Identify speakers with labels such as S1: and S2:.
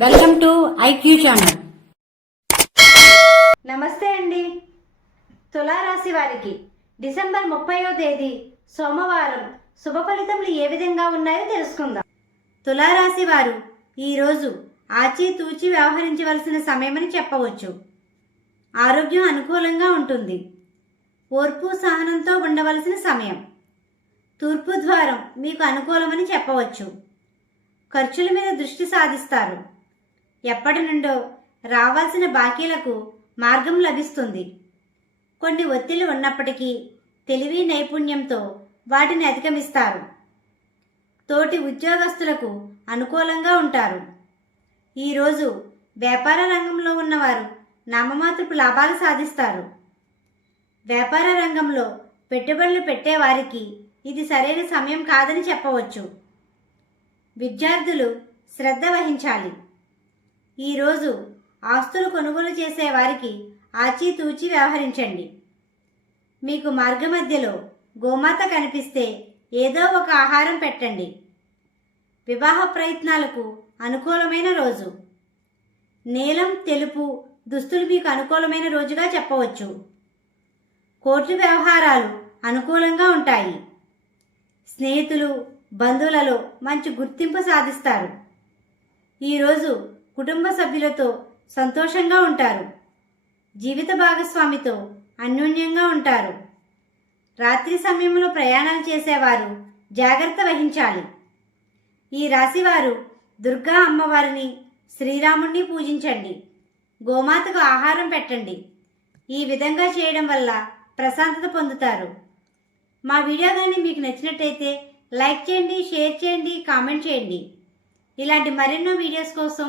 S1: Welcome to IQ channel.
S2: నమస్తే అండి. తులారాశి వారికి డిసెంబర్ ముప్పయో తేదీ సోమవారం శుభ ఫలితములు ఏ విధంగా ఉన్నాయో తెలుసుకుందాం. తులారాశి వారు ఈరోజు ఆచితూచి వ్యవహరించవలసిన సమయమని చెప్పవచ్చు. ఆరోగ్యం అనుకూలంగా ఉంటుంది. ఓర్పు సహనంతో ఉండవలసిన సమయం. తూర్పు ద్వారం మీకు అనుకూలమని చెప్పవచ్చు. ఖర్చుల మీద దృష్టి సాధిస్తారు. ఎప్పటి నుండో రావాల్సిన బాకీలకు మార్గం లభిస్తుంది. కొన్ని ఒత్తిళ్ళు ఉన్నప్పటికీ తెలివి నైపుణ్యంతో వాటిని అధిగమిస్తారు. తోటి ఉద్యోగస్తులకు అనుకూలంగా ఉంటారు. ఈరోజు వ్యాపార రంగంలో ఉన్నవారు నామమాత్రపు లాభాలు సాధిస్తారు. వ్యాపార రంగంలో పెట్టుబడులు పెట్టేవారికి ఇది సరైన సమయం కాదని చెప్పవచ్చు. విద్యార్థులు శ్రద్ధ వహించాలి. ఈరోజు ఆస్తులు కొనుగోలు చేసే వారికి ఆచితూచి వ్యవహరించండి. మీకు మార్గమధ్యలో గోమాత కనిపిస్తే ఏదో ఒక ఆహారం పెట్టండి. వివాహ ప్రయత్నాలకు అనుకూలమైన రోజు. నీలం తెలుపు దుస్తులు మీకు అనుకూలమైన రోజుగా చెప్పవచ్చు. కోర్టు వ్యవహారాలు అనుకూలంగా ఉంటాయి. స్నేహితులు బంధువులలో మంచి గుర్తింపు సాధిస్తారు. ఈరోజు కుటుంబ సభ్యులతో సంతోషంగా ఉంటారు. జీవిత భాగస్వామితో అన్యోన్యంగా ఉంటారు. రాత్రి సమయంలో ప్రయాణాలు చేసేవారు జాగ్రత్త వహించాలి. ఈ రాశివారు దుర్గా అమ్మవారిని శ్రీరాముణ్ణి పూజించండి. గోమాతకు ఆహారం పెట్టండి. ఈ విధంగా చేయడం వల్ల ప్రశాంతత పొందుతారు. మా వీడియో కానీ మీకు నచ్చినట్టయితే లైక్ చేయండి షేర్ చేయండి కామెంట్ చేయండి. ఇలాంటి మరెన్నో వీడియోస్ కోసం